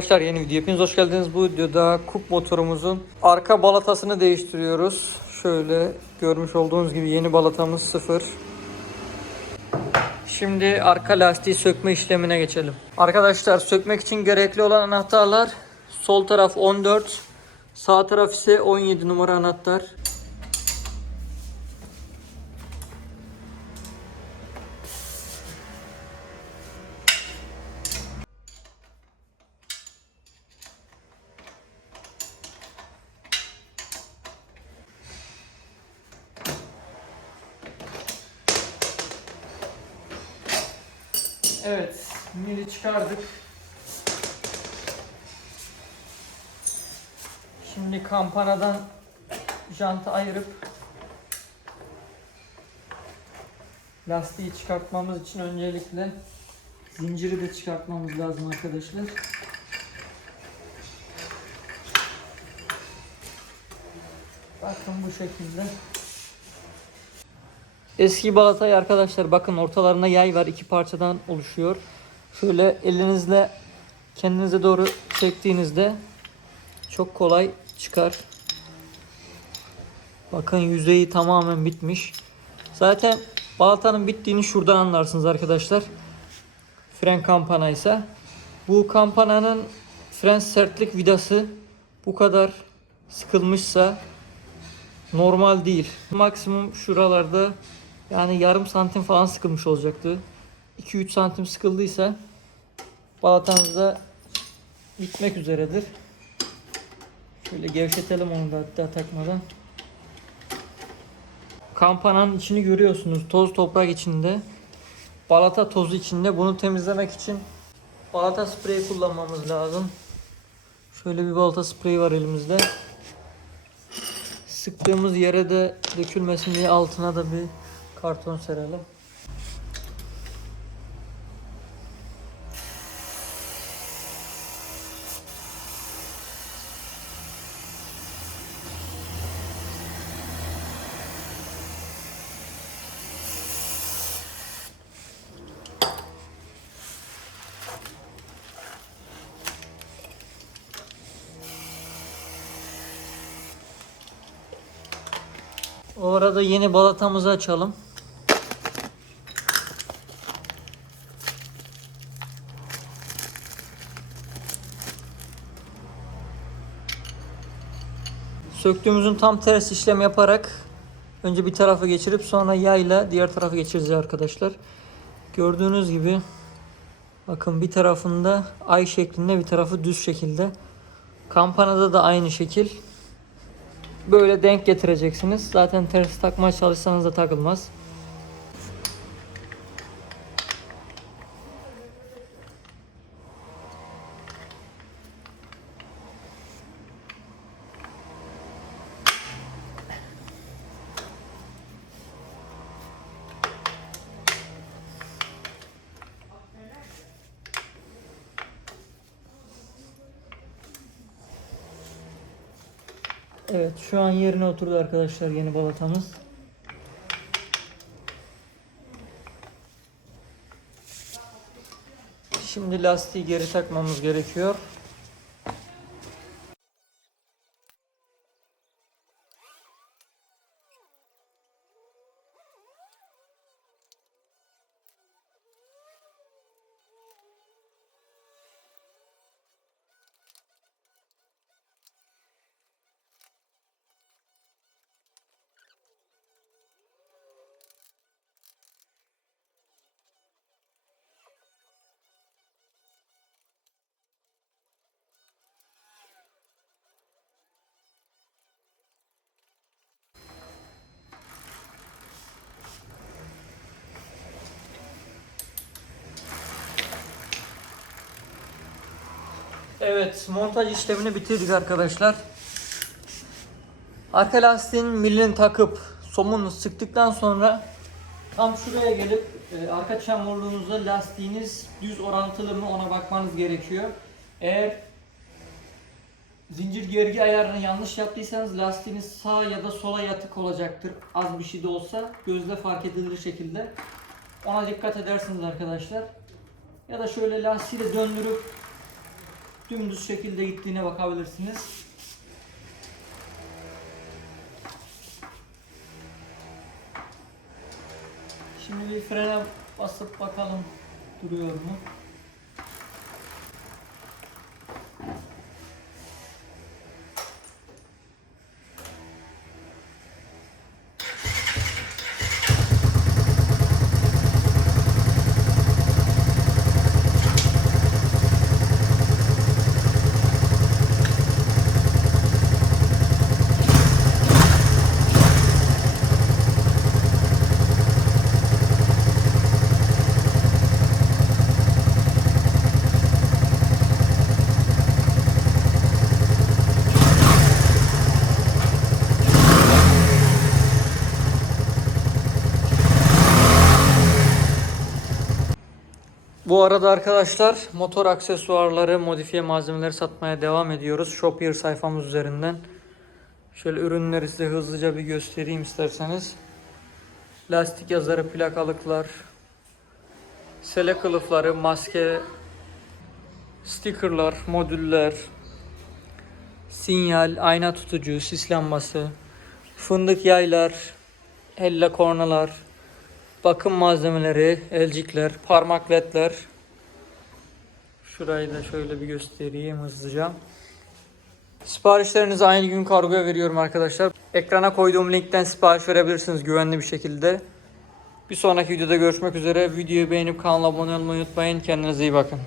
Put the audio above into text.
Arkadaşlar yeni video hepiniz hoş geldiniz. Bu videoda kup motorumuzun arka balatasını değiştiriyoruz. Şöyle görmüş olduğunuz gibi yeni balatamız sıfır. Şimdi arka lastiği sökme işlemine geçelim. Arkadaşlar sökmek için gerekli olan anahtarlar sol taraf 14, sağ taraf ise 17 numara anahtar. Evet, mili çıkardık. Şimdi kampanadan jantı ayırıp lastiği çıkartmamız için öncelikle zinciri de çıkartmamız lazım arkadaşlar. Bakın bu şekilde. Eski balatayı arkadaşlar bakın ortalarında yay var iki parçadan oluşuyor. Şöyle elinizle kendinize doğru çektiğinizde çok kolay çıkar. Bakın yüzeyi tamamen bitmiş. Zaten balatanın bittiğini şuradan anlarsınız arkadaşlar. Fren kampana ise bu kampananın fren sertlik vidası bu kadar sıkılmışsa normal değil. Maksimum şuralarda yani yarım santim falan sıkılmış olacaktı. 2-3 santim sıkıldıysa balatanızda bitmek üzeredir. Şöyle gevşetelim onu da hatta takmadan. Kampananın içini görüyorsunuz. Toz toprak içinde. Balata tozu içinde. Bunu temizlemek için balata spreyi kullanmamız lazım. Şöyle bir balata spreyi var elimizde. Sıktığımız yere de dökülmesin diye altına da bir karton serelim. O arada yeni balatamızı açalım. Söktüğümüzün tam ters işlem yaparak önce bir tarafa geçirip sonra yayla diğer tarafa geçireceğiz arkadaşlar. Gördüğünüz gibi bakın bir tarafında ay şeklinde bir tarafı düz şekilde. Kampanada da aynı şekil böyle denk getireceksiniz. Zaten ters takmaya çalışsanız da takılmaz. Evet şu an yerine oturdu arkadaşlar yeni balatamız. Şimdi lastiği geri takmamız gerekiyor. Evet, montaj işlemini bitirdik arkadaşlar. Arka lastiğin milini takıp somununu sıktıktan sonra tam şuraya gelip e, arka çamurluğunuzda lastiğiniz düz orantılı mı ona bakmanız gerekiyor. Eğer zincir gergi ayarını yanlış yaptıysanız lastiğiniz sağa ya da sola yatık olacaktır. Az bir şey de olsa gözle fark edilir şekilde. Ona dikkat edersiniz arkadaşlar. Ya da şöyle lastiği de döndürüp dümdüz şekilde gittiğine bakabilirsiniz. Şimdi bir frene basıp bakalım duruyor mu? Bu arada arkadaşlar motor aksesuarları, modifiye malzemeleri satmaya devam ediyoruz. Shopier sayfamız üzerinden. Şöyle ürünleri size hızlıca bir göstereyim isterseniz. Lastik yazarı, plakalıklar, sele kılıfları, maske, stickerlar, modüller, sinyal, ayna tutucu, sis lambası, fındık yaylar, elle kornalar, bakım malzemeleri, elcikler, parmak ledler. Şurayı da şöyle bir göstereyim hızlıca. Siparişlerinizi aynı gün kargoya veriyorum arkadaşlar. Ekrana koyduğum linkten sipariş verebilirsiniz güvenli bir şekilde. Bir sonraki videoda görüşmek üzere. Videoyu beğenip kanala abone olmayı unutmayın. Kendinize iyi bakın.